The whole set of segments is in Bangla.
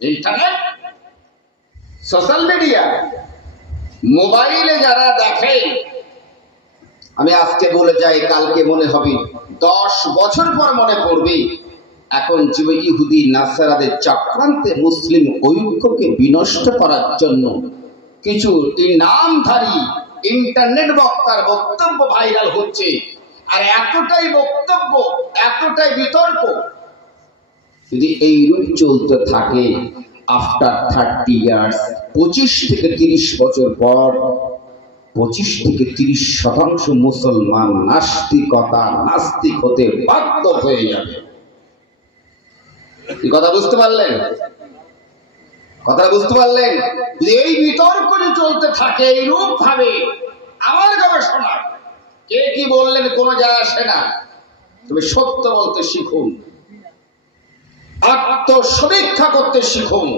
ইন্টারনেট, সোশ্যাল মিডিয়া, মোবাইলে যারা দেখে, আমি আজকে বলে যাই কালকে মনে হবে, 10 বছর পর মনে পড়বে এখন যে ইহুদি নাসারাদের চক্রান্তে মুসলিম ঐক্যকে বিনষ্ট করার জন্য কিছু নামধারী ইন্টারনেট বক্তার বক্তব্য ভাইরাল হচ্ছে। আর এতটাই বক্তব্য, এতটাই বিতর্ক যদি এই রূপ চলতে থাকে, আফটার 30 ইয়ার্স, 25 থেকে 30 বছর পর 25 থেকে 30% মুসলমান নাস্তিক হতে বাধ্য হয়ে যাবে। কি কথা বুঝতে পারলেন? কথাটা বুঝতে পারলেন? এই বিতর্ক যদি চলতে থাকে এইরূপ ভাবে, আমার গবেষণা কে কি বললেন কোনো যায় আসে না, তবে সত্য বলতে শিখুন, আত্মসমীক্ষা করতে শিখুন,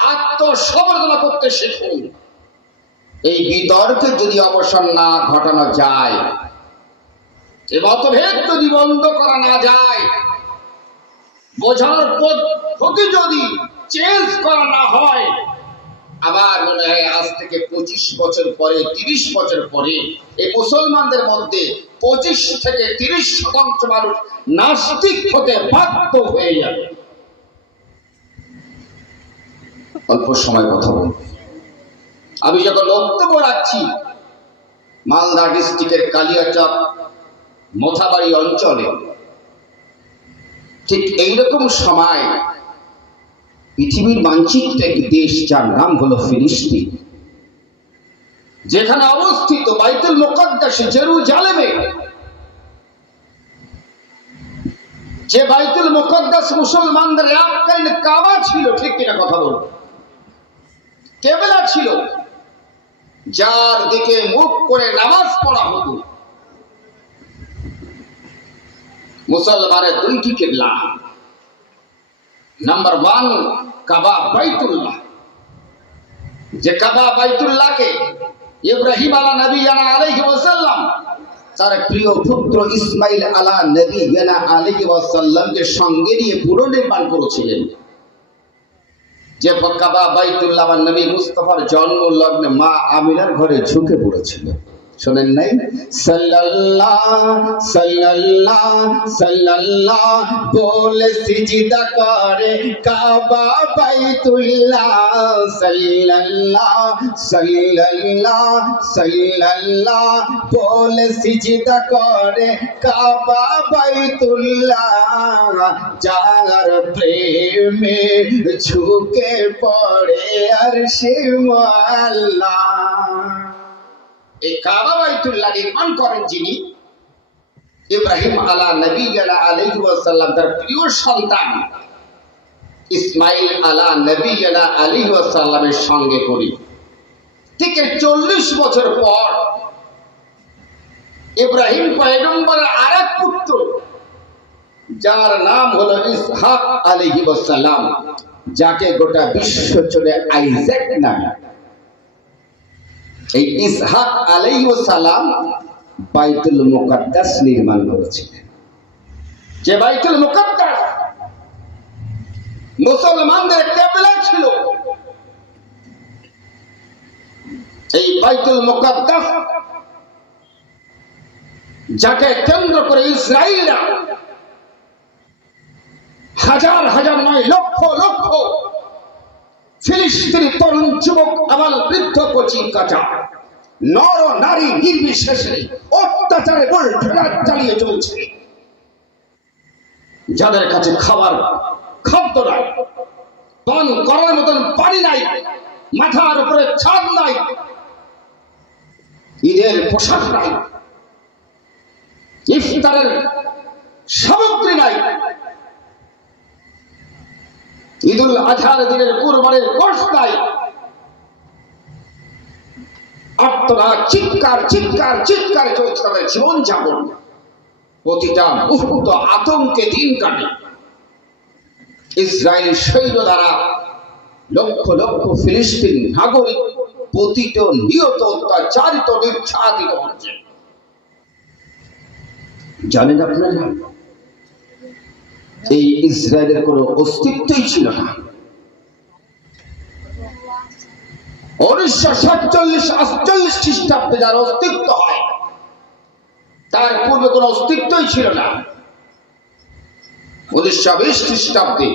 আত্মসমালোচনা করতে শিখুন। এই বিতর্কে যদি অবসান না ঘটানো যায়, এই মতভেদ যদি বন্ধ করা না যায়, বোঝানোর পদ্ধতি যদি চেঞ্জ করা না হয়, আমার মনে হয় আজ থেকে 25 বছর পরে, 30 বছর পরে এই মুসলমানদের মধ্যে 25 থেকে 30% মানুষ নাস্তিক হতে বাধ্য হয়ে যাবে। অল্প সময় কথা বলব। আমি যখন বক্তব্য রাখছি মালদা ডিস্ট্রিক্টের কালিয়াচক মোথাবাড়ি অঞ্চলে, ঠিক এইরকম সময় পৃথিবীর মানচিত্রে একটি দেশ যার নাম হলো ফিলিস্তিন, যেখানে অবস্থিত বাইতুল মুকাদ্দাস জেরুজালেমে, যে বাইতুল মুকাদ্দাস মুসলমানদের একটাই কাবা ছিল, ঠিক কিনা কথা বলবো, কেবলা ছিল, যার দিকে মুখ করে নামাজ পড়া হতো। মুসলমানের দুইটি কেবলা, নাম্বার 1 কাবা বাইতুল্লাহ, যে কাবা বাইতুল্লাহকে ইব্রাহিম আলাইহি ওয়াসাল্লাম তার প্রিয় পুত্র ইসমাইল আলাইহি ওয়াসাল্লামকে সঙ্গে নিয়ে পুনর্নির্মাণ করেছিলেন। যে কাবা বাইতুল্লাহ নবী মুস্তাফার জন্ম লগ্নে মা আমিনার ঘরে ঝুঁকে পড়েছিল, শোনেন নাই? সাল্লাল্লাহ বলে সিজদা করে কাবা বাইতুল্লাহ, সাল্লাল্লাহ বলে সিজদা করে কাবা বাইতুল্লাহ, যার প্রেমে ঝুঁকে পড়ে আরশে আল্লাহ। এই কাবা বাইতুল্লাহ নির্মাণ করেন যিনি, ইব্রাহিম আলাইহি ওয়াসাল্লাম তার প্রিয় সন্তান ইসমাইল আলাইহি ওয়াসাল্লামের সঙ্গে করি। ঠিক 40 বছর পর ইব্রাহিম পয়গম্বরের আরেক পুত্র, যার নাম হলো ইসহাক আলাইহি ওয়াসাল্লাম, যাকে গোটা বিশ্ব চলে আইজাক নামে, এই ইসহাক আলাইহিস সালাম বাইতুল মুকাদ্দাস নির্মাণ করেছিলেন। যে বাইতুল মুকাদ্দাস মুসলমানদের কিবলা ছিল, এই বাইতুল মুকাদ্দাস যাকে কেন্দ্র করে ইসরায়েলরা হাজার হাজার নয় লক্ষ লক্ষ ফিলিস্তিনি তরুণ যুবক, আবাল বৃদ্ধ, কচি কাঁচা, নর নারী নির্বিশেষে অত্যাচারে চালিয়ে চলছে, যাদের কাছে খাদ্য নাই, পান করার মতন পানি নাই, মাথার উপরে ছাদ নাই, ঈদের পোশাক নাই, ইফতারের সামগ্রী নাই, ঈদুল আজহার দিনের কুরবানির গোশত নাই। আত্মরা চিৎকার চলছে তাদের জীবন যাপন, প্রতিটা মুহূর্ত আতঙ্কে দিন কাটে। ইসরায়েলি সৈন্য দ্বারা লক্ষ লক্ষ ফিলিস্তিন নাগরিক পতিত, নিহত, অত্যাচারিত, নির্যাতিত হচ্ছে। জানেন আপনারা, এই ইসরায়েলের কোনো অস্তিত্বই ছিল না। 1947-48 খ্রিস্টাব্দে যার অস্তিত্ব হয়, তার পূর্বে কোনো অস্তিত্বই ছিল না। 1920 খ্রিস্টাব্দে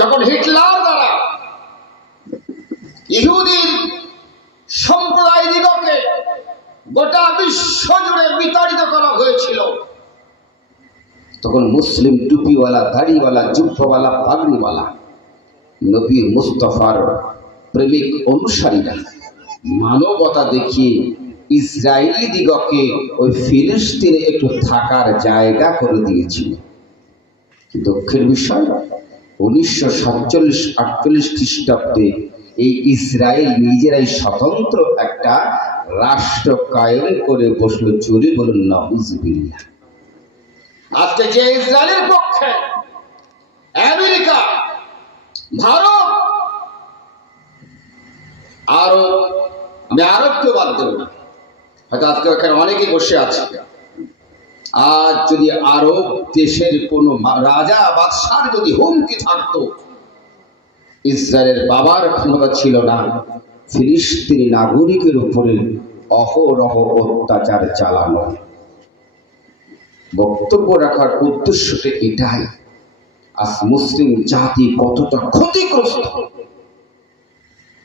যখন হিটলার দ্বারা ইহুদির সম্প্রদায় দিগকে গোটা বিশ্ব জুড়ে বিতাড়িত করা হয়েছিল, তখন মুসলিম টুপিওয়ালা, দাড়িওয়ালা, জুব্বাওয়ালা, পাগড়িওয়ালা নবী মুস্তাফার প্রেমিক অনুসারীরা মানবতা দেখিয়ে ইসরায়েলি দিগকে ওই ফিলিস্তিনে একটু থাকার জায়গা করে দিয়েছিল। দুঃখের বিষয়, 1947-48 খ্রিস্টাব্দে এই ইসরায়েল নিজেরাই স্বতন্ত্র একটা রাষ্ট্র কায়েম করে বসলো। জোরে বলুন নাউজুবিল্লাহ। আজকে যে ইসরায়েলের পক্ষে আমেরিকা, ভারত, আরব, আমি আরবকে বাদ দেব না, হয়তো আজকে এখানে অনেকে বসে আছে, আজ যদি আরব দেশের কোনো রাজা বাদশার যদি হুমকি থাকতো, ইসরায়েলের বাবার ক্ষমতা ছিল না ফিলিস্তিনি নাগরিকের উপরে অহরহ অত্যাচার চালানো। বক্তব্য রাখার উদ্দেশ্যটা এটাই, আজ মুসলিম জাতি কতটা ক্ষতিগ্রস্ত,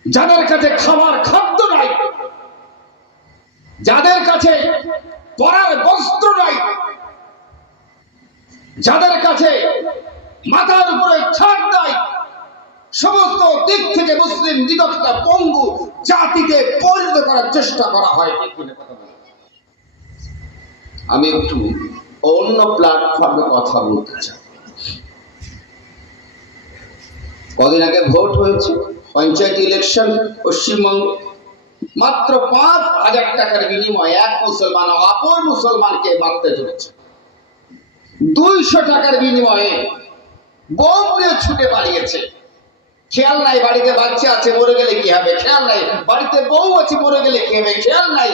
যাদের কাছে খাবার খাদ্য নাই, যাদের কাছে পরার বস্ত্র নাই, যাদের কাছে মাথার উপরে ছাদ নাই, সমস্ত দিক থেকে মুসলিম দিগটা পঙ্গু জাতিকে পরিণত করার চেষ্টা করা হয়। আমি একটু অন্য প্ল্যাটফর্মে কথা বলতে চাই। কদিন আগে ভোট হয়েছে, পঞ্চায়েত ইলেকশন পশ্চিমবঙ্গ, মাত্র 5,000 টাকার বিনিময়ে এক মুসলমান অপর মুসলমানকে মারতে চলেছে। 200 টাকার বিনিময়ে বোম নিয়ে ছুটে পালিয়েছে। খেয়াল নাই বাড়িতে বাচ্চা আছে, মরে গেলে কি হবে, খেয়াল নাই বাড়িতে বউ আছে, মরে গেলে কি হবে, খেয়াল নাই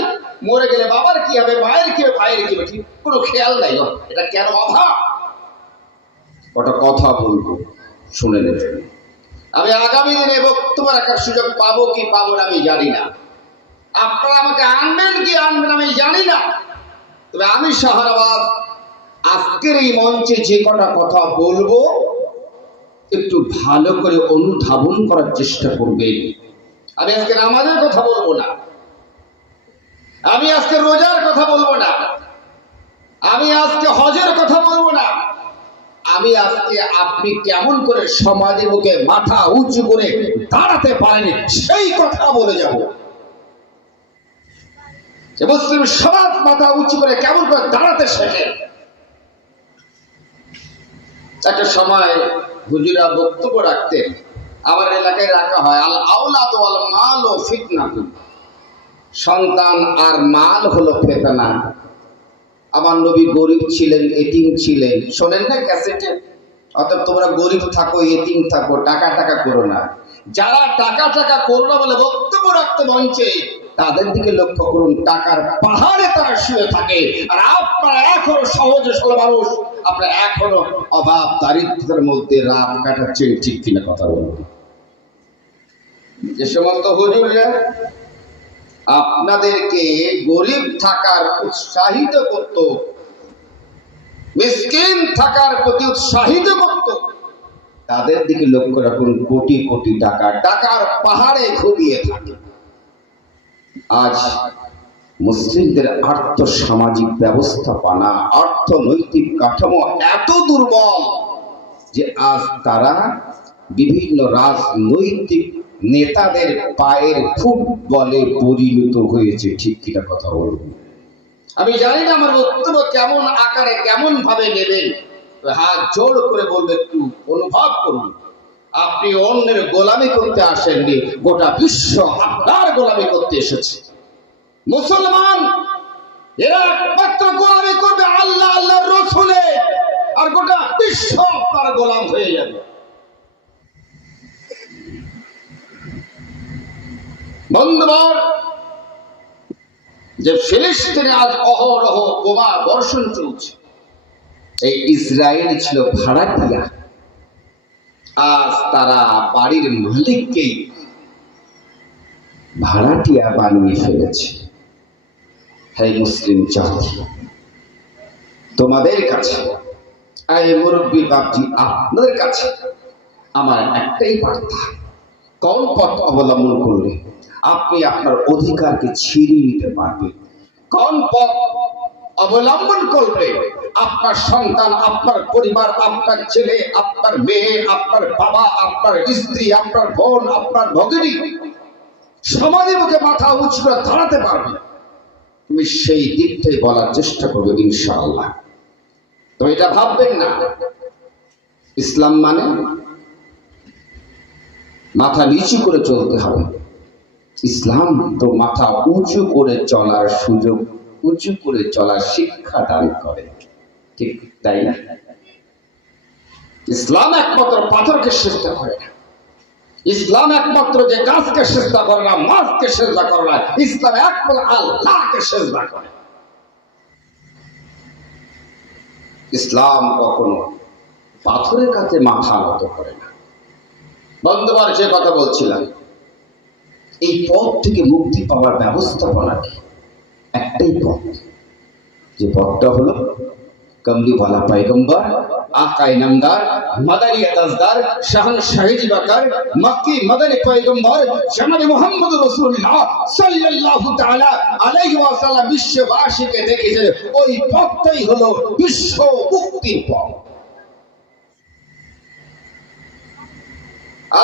মরে গেলে বাবার কি হবে, মায়ের কি হবে, ভাইয়ের কি হবে, ঠিক কোনো খেয়াল নাই। এটা কেন অভাব? ওটা কথা বলবো, শুনে নেবেন। আমি আগামী দিনে বক্তব্য রাখার সুযোগ পাবো কি পাবো না আমি জানি না, আপনারা আমাকে আনবেন কি আনবেন আমি জানি না, তবে আমি শাহনওয়াজ আজকের এই মঞ্চে যে কটা কথা বলবো একটু ভালো করে অনুধাবন করার চেষ্টা করবেন। আমি আজকে নামাজের কথা বলবো না, আমি আজকে রোজার কথা বলবো না, আমি আজকে হজের কথা বলবো না, আমি আজকে আপনি কেমন করে সমাজের মুখে মাথা উঁচু করে দাঁড়াতে পারেন সেই কথা বলে যাব। যে মুসলিম সমাজ মাথা উঁচু করে কেমন করে দাঁড়াতে শেখে। একটা সময় হুজুরা বক্তব্য রাখতেন, আমার এলাকায় রাখা হয়, আল আওলাদ ওয়াল মাল ও ফিতনাতুন, সন্তান আর মাল হলো ফিতনা। আমার নবী গরিব ছিলেন, এতিম ছিলেন, শোনেন না ক্যাসেটে? অতএব তোমরা গরিব থাকো, এতিম থাকো, টাকা টাকা করো না। যারা টাকা টাকা করো না বলে বক্তব্য রাখতে মঞ্চে, তাদের দিকে লক্ষ্য করুন, টাকার পাহাড়ে তারা শুয়ে থাকে, আর আপনারা এখনো সহজ সরল মানুষ, আপনারা এখনো অভাব দারিদ্র্যের মধ্যে রাত কাটাচ্ছেন। ঠিক কিনা কথা বলুন? যে সমস্ত হুজুররা আপনাদেরকে গরিব থাকার উৎসাহিত করত, মিসকিন থাকার প্রতি উৎসাহিত করত, তাদের দিকে লক্ষ্য রাখুন, কোটি কোটি টাকা টাকার পাহাড়ে ঘুমিয়ে থাকে। আজ মুসলিমদের আর্থসামাজিক ব্যবস্থাপনা, অর্থনৈতিক কাঠামো এত দুর্বল যে আজ তারা বিভিন্ন রাজনৈতিক নেতাদের পায়ের ফুটবলে পরিণত হয়েছে। ঠিক কিনা কথা বলবো? আমি জানি না আমার বক্তব্য কেমন আকারে কেমন ভাবে নেবেন, হাত জোর করে বলবে একটু অনুভব করুন। আপনি অন্যের গোলামি করতে আসেননি, গোটা বিশ্ব আপনার গোলামি করতে এসেছে। মুসলমান এরা একমাত্র গোলামি করবে আল্লাহ আল্লাহর রাসূলে, আর গোটা বিশ্ব তার গোলাম হয়ে যাবে। বন্ধুগণ, যে ফিলিস্তিনে আজ অহরহ বোমা বর্ষণ চলছে, এই ইসরায়েল ছিল ভাড়াটিয়া। আজ তারা বাড়ির মালিককেই ভাড়াটিয়া বানিয়ে ফেলেছে। হে মুসলিম জাতি, তোমাদের কাছে, এই মুরব্বী বাপজি, আপনাদের কাছে আমার একটাই বার্তা, কোন পথ অবলম্বন করলে আপনি আপনার অধিকারকে ছিনিয়ে নিতে পারবেন, কোন পথ অবলম্বন করলে আপনার সন্তান, আপনার পরিবার, আপনার ছেলে, আপনার মেয়ে, আপনার বাবা, আপনার স্ত্রী, আপনার বোন, আপনার ভগিনী সমাজের মুখে মাথা উঁচু করে দাঁড়াতে পারবে, তুমি সেই দিকটাই বলার চেষ্টা করবে ইনশাআল্লাহ। তো এটা ভাববেন না ইসলাম মানে মাথা নিচু করে চলতে হবে। ইসলাম তো মাথা উঁচু করে চলার সুযোগ, উঁচু করে চলার শিক্ষা দান করে, ঠিক তাই না? ইসলাম একমাত্র পাথরকে সেজদা করে না, ইসলাম একমাত্র যে গাছকে সেজদা করে না, মাছকে সেজদা করে না, ইসলাম একমাত্র আল্লাহকে সেজদা করে। ইসলাম কখনো পাথরের কাছে মাথা নত করে না। বন্ধুবার, যে কথা বলছিলাম, এই পথ থেকে মুক্তি পাওয়ার ব্যবস্থাপনা কি? একটাই পথ, যে পথটা হলো কমলিওয়ালা পয়গম্বর, আকা ইনামদার, মাদানী তাজদার, শাহান শাহিদ বাকার, মক্কি মাদানী পয়গম্বর জনাব মুহাম্মদ রাসূলুল্লাহ সাল্লাল্লাহু তাআলা আলাইহি ওয়াসাল্লাম বিশ্ববাসীকে দেখিয়েছেন। ওই পথটাই হলো বিশ্ব মুক্তির পথ।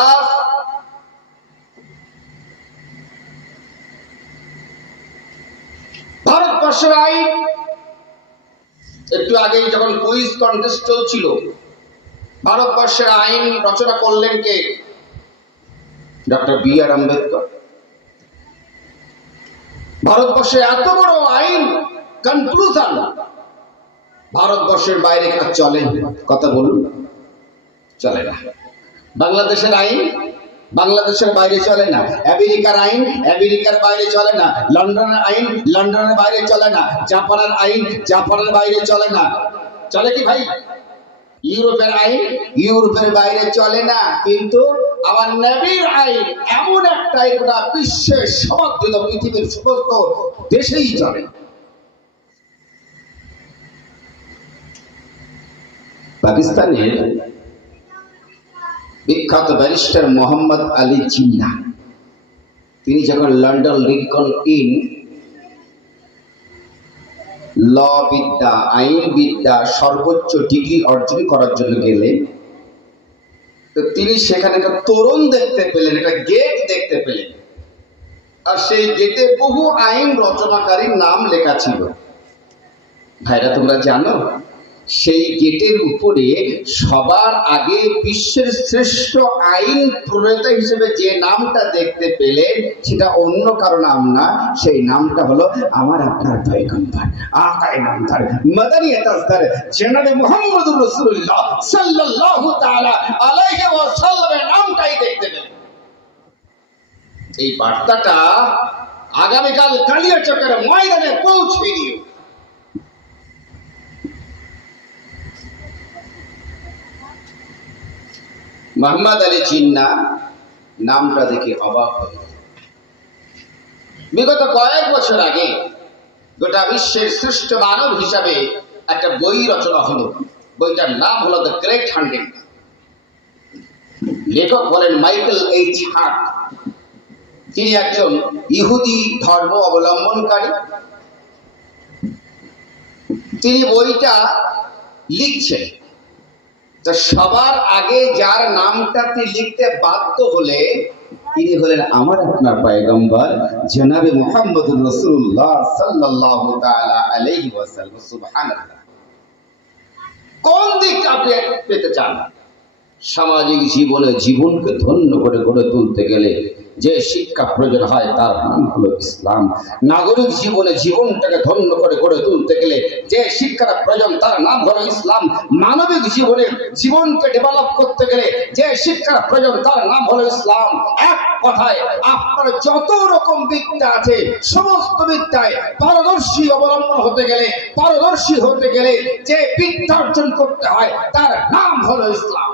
আজ ভারতবর্ষের আইন, একটু আগে যখন কুইজ কন্টেস্ট চলছিল, ভারতবর্ষের আইন রচনা করলেন কে? Doctor B.R.. আম্বেদকর। ভারতবর্ষে এত বড় আইন কনক্লুশন ভারতবর্ষের বাইরে কাজ চলে? কথা বলুন, চলে না। বাংলাদেশের আইন বাংলাদেশের বাইরে চলে না, আমেরিকার আইন আমেরিকার বাইরে চলে না, লন্ডনের আইন লন্ডনের বাইরে চলে না, জাপানের আইন জাপানের বাইরে চলে না। চলে কি ভাই? ইউরোপের আইন ইউরোপের বাইরে চলে না, কিন্তু আমার নবীর আইন এমন একটা গোটা বিশ্বের সমগ্র পৃথিবীর সমস্ত দেশেই চলে। পাকিস্তানের বিখ্যাত ব্যারিস্টার মোহাম্মদ আলী জিন্নাহ, তিনি যখন লন্ডন লিঙ্কন ইন ল বিদ্যা, আইন বিদ্যা সর্বোচ্চ ডিগ্রি অর্জন করার জন্য গেলেন, তো তিনি সেখানে একটা তোরণ দেখতে পেলেন, একটা গেট দেখতে পেলেন, আর সেই গেটে বহু আইন রচনাকারীর নাম লেখা ছিল। ভাইরা, তোমরা জানো সেই গেটের উপরে সবার আগে বিশ্বের শ্রেষ্ঠ আইন প্রণেতা হিসেবে যে নামটা দেখতে পেলেন, সেটা অন্য কারো নাম না, সেই নামটা হলো আমার আপনার পয়গম্বর, আকা ইনামদার, মাদানী তাজদার জনাব মুহাম্মদুর রাসূলুল্লাহ সাল্লাল্লাহু তাআলা আলাইহি ওয়াসাল্লামের নামটাই দেখতে পেলেন। এই বার্তাটা আগামীকাল কালিয়াচকের ময়দানে পৌঁছে দিও। মোহাম্মদ আলী জিন্নাহ নামটা দেখে অবাক হয়ে, বিগত কয়েক বছর আগে গোটা বিশ্বের শ্রেষ্ঠ মানব হিসাবে একটা বই রচনা হলো। বইটার নাম হলো দ্য গ্রেট হান্টিং। লেখক হলেন মাইকেল এইচ হার্ট। তিনি একজন ইহুদি ধর্ম অবলম্বনকারী। তিনি বইটা লিখছেন, তো সবার আগে যার নামটাতে লিখতে বাধ্য হলে তিনি হলেন আমার আপনার পয়গম্বর জনাবে মুহাম্মদুর রাসূলুল্লাহ সাল্লাল্লাহু তাআলা আলাইহি ওয়াসাল্লাম। সুবহানাল্লাহ। কোন দিক আপনি পেতে চান? সামাজিক জীবনে জীবনকে ধন্য করে গড়ে তুলতে গেলে যে শিক্ষা প্রয়োজন হয় তার নাম হলো ইসলাম। নাগরিক জীবনে জীবনটাকে ধন্য করে গড়ে তুলতে গেলে যে শিক্ষার প্রয়োজন তার নাম হলো ইসলাম। মানবিক জীবনে জীবনকে ডেভেলপ করতে গেলে যে শিক্ষার প্রয়োজন তার নাম হলো ইসলাম। এক কথায় আপনার যত রকম বিদ্যা আছে সমস্ত বিদ্যায় পারদর্শী অবলম্বন হতে গেলে, পারদর্শী হতে গেলে যে বিদ্যা অর্জন করতে হয় তার নাম হলো ইসলাম।